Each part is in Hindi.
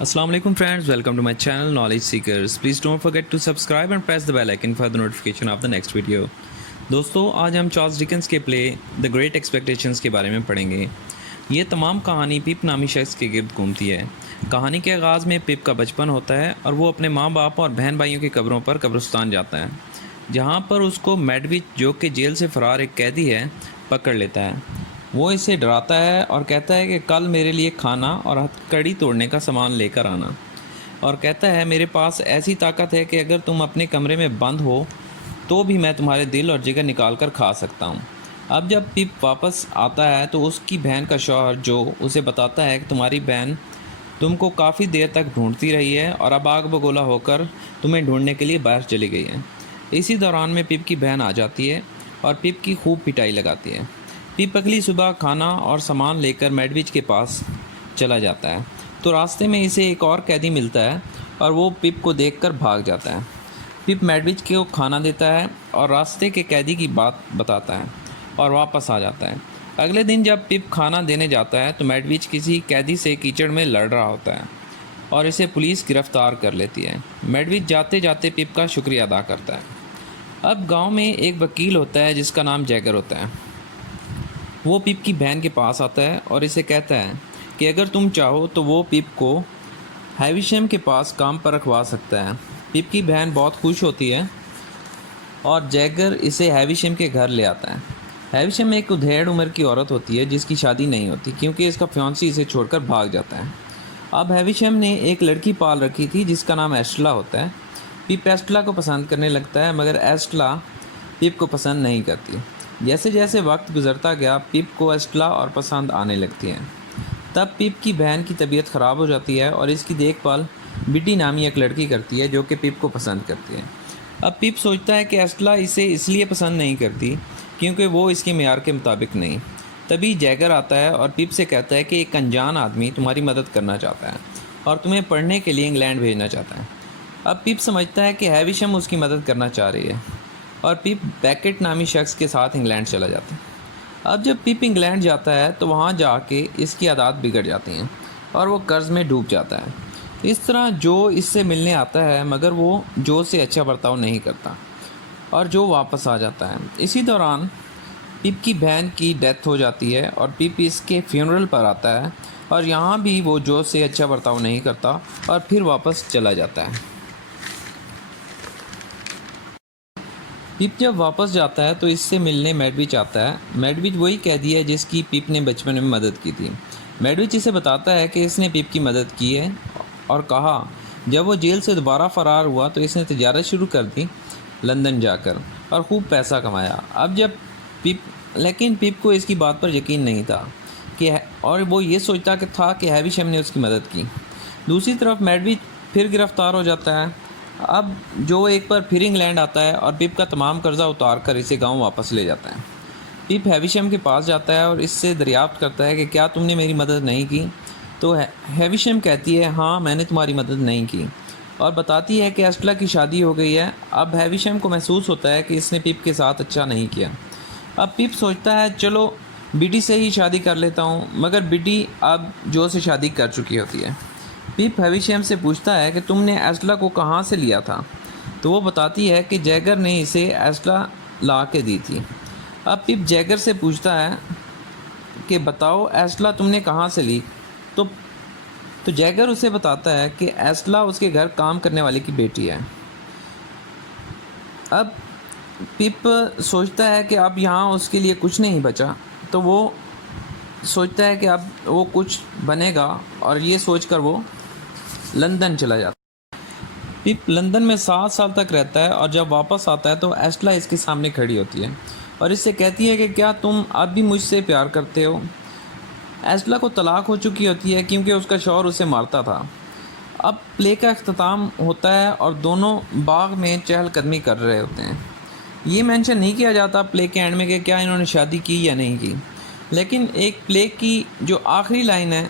Assalamu alaikum friends, welcome to my channel Knowledge Seekers. Please don't forget to subscribe and press the bell icon for the notification of the next video. दोस्तों आज हम चार्ल्स डिकेंस के प्ले द ग्रेट एक्सपेक्टेशंस के बारे में पढ़ेंगे। ये तमाम कहानी पिप नामी शख्स के गिर्द घूमती है। कहानी के आगाज़ में पिप का बचपन होता है और वो अपने माँ बाप और बहन भाइयों की कब्रों पर कब्रिस्तान जाता है, जहाँ पर उसको मैडविच जो कि जेल से फ़रार एक कैदी है पकड़ लेता है। वो इसे डराता है और कहता है कि कल मेरे लिए खाना और हथकड़ी तोड़ने का सामान लेकर आना, और कहता है मेरे पास ऐसी ताकत है कि अगर तुम अपने कमरे में बंद हो तो भी मैं तुम्हारे दिल और जिगर निकाल कर खा सकता हूँ। अब जब पिप वापस आता है तो उसकी बहन का शौहर जो उसे बताता है कि तुम्हारी बहन तुमको काफ़ी देर तक ढूंढती रही है और अब आग बगोला होकर तुम्हें ढूंढने के लिए बाहर चली गई है। इसी दौरान में पिप की बहन आ जाती है और पिप की खूब पिटाई लगाती है। पिप अगली सुबह खाना और सामान लेकर मैडविच के पास चला जाता है तो रास्ते में इसे एक और कैदी मिलता है और वो पिप को देखकर भाग जाता है। पिप मैडविच को खाना देता है और रास्ते के कैदी की बात बताता है और वापस आ जाता है। अगले दिन जब पिप खाना देने जाता है तो मैडविच किसी कैदी से कीचड़ में लड़ रहा होता है और इसे पुलिस गिरफ्तार कर लेती है। मैडविच जाते जाते पिप का शुक्रिया अदा करता है। अब गांव में एक वकील होता है जिसका नाम जैगर होता है। वो पिप की बहन के पास आता है और इसे कहता है कि अगर तुम चाहो तो वो पिप को हैविशम के पास काम पर रखवा सकता है। पिप की बहन बहुत खुश होती है और जैगर इसे हैविशम के घर ले आता है। हैविशम एक उधेड़ उम्र की औरत होती है जिसकी शादी नहीं होती क्योंकि इसका फियांसी इसे छोड़कर भाग जाता है। अब हैविशम ने एक लड़की पाल रखी थी जिसका नाम एस्टला होता है। पिप एस्टला को पसंद करने लगता है मगर एस्टला पिप को पसंद नहीं करती। जैसे जैसे वक्त गुजरता गया पिप को एस्टला और पसंद आने लगती है। तब पिप की बहन की तबीयत ख़राब हो जाती है और इसकी देखभाल बिड्डी नामी एक लड़की करती है जो कि पिप को पसंद करती है। अब पिप सोचता है कि एस्टला इसे इसलिए पसंद नहीं करती क्योंकि वो इसके मेयार के मुताबिक नहीं। तभी जैगर आता है और पिप से कहता है कि एक अनजान आदमी तुम्हारी मदद करना चाहता है और तुम्हें पढ़ने के लिए इंग्लैंड भेजना चाहता है। अब पिप समझता है कि हैविशम उसकी मदद करना चाह रही है और पिप बैकेट नामी शख्स के साथ इंग्लैंड चला जाता है। अब जब पिप इंग्लैंड जाता है तो वहाँ जाके इसकी आदत बिगड़ जाती हैं और वो कर्ज़ में डूब जाता है। इस तरह जो इससे मिलने आता है मगर वो जो से अच्छा बर्ताव नहीं करता और जो वापस आ जाता है। इसी दौरान पिप की बहन की डेथ हो जाती है और पिप इसके फ्यूनरल पर आता है और यहाँ भी वो जो से अच्छा बर्ताव नहीं करता और फिर वापस चला जाता है। पिप जब वापस जाता है तो इससे मिलने मैडविच आता है। मैडविच वही कैदी है जिसकी पिप ने बचपन में मदद की थी। मैडविच इसे बताता है कि इसने पिप की मदद की है और कहा जब वो जेल से दोबारा फ़रार हुआ तो इसने तिजारत शुरू कर दी लंदन जाकर और खूब पैसा कमाया। अब जब लेकिन पिप को इसकी बात पर यकीन नहीं था और वो ये सोचता कि कि हैविशम ने उसकी मदद की। दूसरी तरफ मैडविच फिर गिरफ़्तार हो जाता है। अब जो एक बार फिर इंग्लैंड आता है और पिप का तमाम कर्जा उतार कर इसे गांव वापस ले जाता है। पिप हैविशम के पास जाता है और इससे दरियाफ्त करता है कि क्या तुमने मेरी मदद नहीं की। तो हैविशम कहती है हाँ मैंने तुम्हारी मदद नहीं की और बताती है कि एस्टला की शादी हो गई है। अब हैविशम को महसूस होता है कि इसने पिप के साथ अच्छा नहीं किया। अब पिप सोचता है चलो बिडी से ही शादी कर लेता हूँ, मगर बिडी अब जो से शादी कर चुकी होती है। पिप हैविशम से पूछता है कि तुमने एस्टला को कहाँ से लिया था, तो वो बताती है कि जैगर ने इसे एस्टला ला के दी थी। अब पिप जैगर से पूछता है कि बताओ एस्टला तुमने कहाँ से ली, तो जैगर उसे बताता है कि एस्टला उसके घर काम करने वाले की बेटी है। अब पिप सोचता है कि अब यहाँ उसके लिए कुछ नहीं बचा, तो वो सोचता है कि अब वो कुछ बनेगा और ये सोचकर वो लंदन चला जाता है। पिप लंदन में 7 साल तक रहता है और जब वापस आता है तो एस्टला इसके सामने खड़ी होती है और इससे कहती है कि क्या तुम अब भी मुझसे प्यार करते हो। एस्टला को तलाक हो चुकी होती है क्योंकि उसका शौहर उसे मारता था। अब प्ले का अख्ताम होता है और दोनों बाग में चहलकदमी कर रहे होते हैं। ये मेंशन नहीं किया जाता प्ले के एंड में कि क्या इन्होंने शादी की या नहीं की, लेकिन एक प्ले की जो आखिरी लाइन है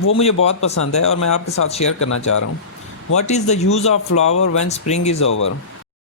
वो मुझे बहुत पसंद है और मैं आपके साथ शेयर करना चाह रहा हूँ। What is the use of flower when spring is over.